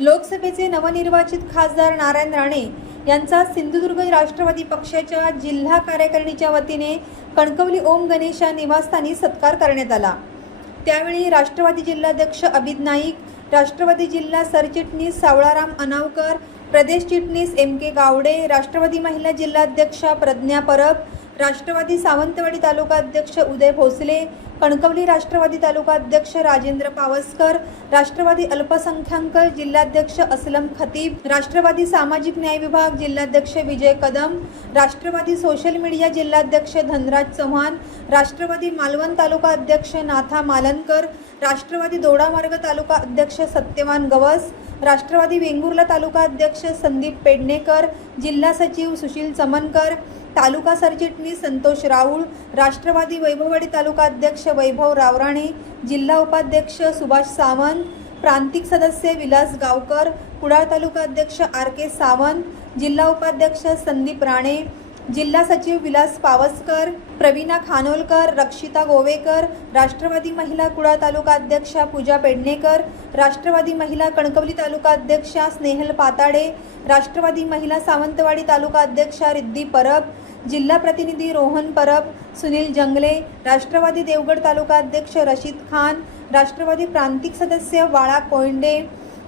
लोकसभेचे नवनिर्वाचित खासदार नारायण राणे यांचा सिंधुदुर्ग राष्ट्रवादी पक्षाच्या जिल्हा कार्यकारिणीच्या वतीने कणकवली ओम गणेशा निवासस्थानी सत्कार करण्यात आला. त्यावेळी राष्ट्रवादी जिल्हाध्यक्ष अभित नाईक राष्ट्रवादी जिल्हा सरचिटणीस सावळाराम अनावकर प्रदेश चिटणीस एम के गावडे राष्ट्रवादी महिला जिल्हाध्यक्षा प्रज्ञा परब राष्ट्रवादी सावंतवाडी तालुका अध्यक्ष उदय भोसले कणकवली राष्ट्रवादी तालुका अध्यक्ष राजेंद्र पावसकर राष्ट्रवादी अल्पसंख्याक जिल्हाध्यक्ष असलम खतीब राष्ट्रवादी सामाजिक न्याय विभाग जिल्हाध्यक्ष विजय कदम राष्ट्रवादी सोशल मीडिया जिल्हाध्यक्ष धनराज चव्हाण राष्ट्रवादी मालवण तालुका अध्यक्ष नाथा मालनकर राष्ट्रवादी दोडामार्ग तालुका अध्यक्ष सत्यवान गवस राष्ट्रवादी वेंगुर्ला तालुका अध्यक्ष संदीप पेडणेकर जिल्हा सचिव सुशील चमनकर तालुका सरचिटणीस संतोष राऊळ राष्ट्रवादी वैभववाडी तालुका अध्यक्ष वैभव रावराणे जिल्हा उपाध्यक्ष सुभाष सावंत प्रांतिक सदस्य विलास गावकर कुडाळ तालुका अध्यक्ष आर के सावंत जिल्हा उपाध्यक्ष संदीप राणे जिल्हा सचिव विलास पावसकर प्रवीणा खानोलकर रक्षिता गोवेकर राष्ट्रवादी महिला कुडाळ तालुका अध्यक्षा पूजा पेडणेकर राष्ट्रवादी महिला कणकवली तालुका अध्यक्षा स्नेहल पाताडे राष्ट्रवादी महिला सावंतवाडी तालुका अध्यक्षा रिद्धी परब जिल्हा प्रतिनिधी रोहन परब सुनील जंगले राष्ट्रवादी देवगड तालुका अध्यक्ष रशीद खान राष्ट्रवादी प्रांतिक सदस्य बाळा कोयंडे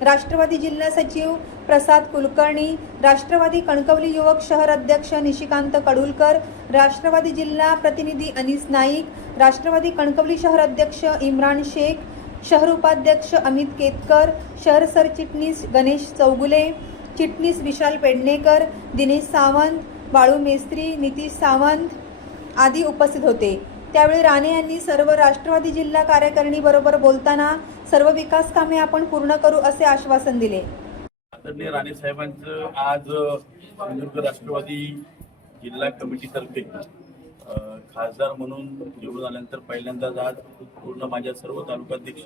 राष्ट्रवादी जिल्हा सचिव प्रसाद कुलकर्णी राष्ट्रवादी कणकवली युवक शहर अध्यक्ष निशिकांत कडुलकर राष्ट्रवादी जिल्हा प्रतिनिधी अनिस नाईक राष्ट्रवादी कणकवली शहर अध्यक्ष इम्रान शेख शहर उपाध्यक्ष अमित केतकर शहर सरचिटणीस गणेश चौगुले चिटणीस विशाल पेडणेकर दिनेश सावंत बाळू मेस्त्री नितीश सावंत आदी उपस्थित होते. त्यावेळी राणे यांनी सर्व राष्ट्रवादी जिल्हा कार्यकारिणीबरोबर बोलताना सर्व विकास कामे आपण पूर्ण करू असे आश्वासन दिले. आदरणीय राणे साहेबांचं आज सिंधुदुर्ग राष्ट्रवादी जिल्हा कमिटीतर्फे खासदार म्हणून निवडून आल्यानंतर पहिल्यांदाच आज पूर्ण माझ्या सर्व तालुकाध्यक्ष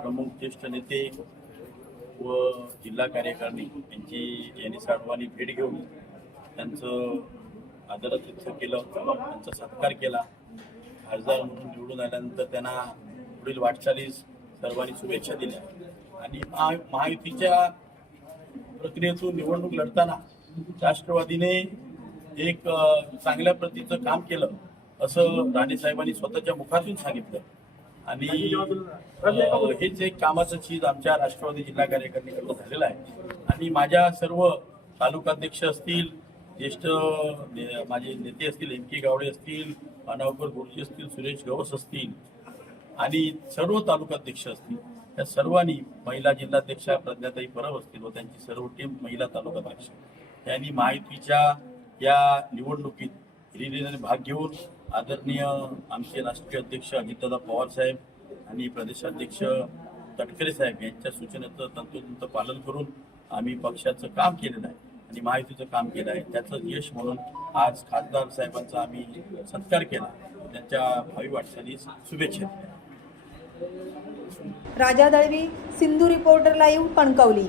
प्रमुख ज्येष्ठ नेते व जिल्हा कार्यकारिणी यांची यांनी सर्वांनी भेट घेऊन त्यांचं आदरातिथ्य केलं त्यांचा सत्कार केला. खासदार म्हणून निवडून आल्यानंतर त्यांना पुढील वाटचालीस सर्वांनी शुभेच्छा दिल्या. आणि महा महायुतीच्या प्रक्रियेतून निवडणूक लढताना राष्ट्रवादीने एक चांगल्या प्रतीचं काम केलं असं राणे साहेबांनी स्वतःच्या मुखातून सांगितलं. आणि हेच एक कामाचं चीज आमच्या राष्ट्रवादी जिल्हा कार्यकारिणीकडून झालेलं आहे. आणि माझ्या सर्व तालुकाध्यक्ष असतील ज्येष्ठ ने- माझे नेते असतील एम के गावडे असतील अनावकर गुरुजी असतील सुरेश गवस असतील आणि सर्व तालुकाध्यक्ष असतील या सर्वांनी महिला जिल्हाध्यक्षा प्रज्ञाताई परब असतील व त्यांची सर्व टीम महिला तालुकाध्यक्ष. यांनी माहितीच्या या निवडणुकीत हिरिरीने भाग घेऊन आदरणीय आमचे राष्ट्रीय अध्यक्ष अजितदादा पवार साहेब आणि प्रदेशाध्यक्ष तटकरे साहेब यांच्या सूचनेचं तंतोतंत पालन करून आम्ही पक्षाचं काम केलेलं आहे. आणि महायुतीचं काम केलं आहे. त्याचं यश म्हणून आज खासदार साहेबांचा आम्ही सत्कार केला. त्यांच्या भावी वाटचाली शुभेच्छा राजा दळवी सिंधू रिपोर्टर लाईव्ह कणकवली.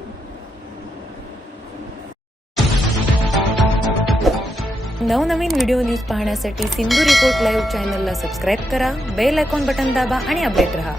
नवनवीन व्हिडिओ न्यूज पाहण्यासाठी सिंधू रिपोर्ट लाईव्ह चॅनलला सबस्क्राईब करा बेल आयकॉन बटन दाबा आणि अपडेट रहा.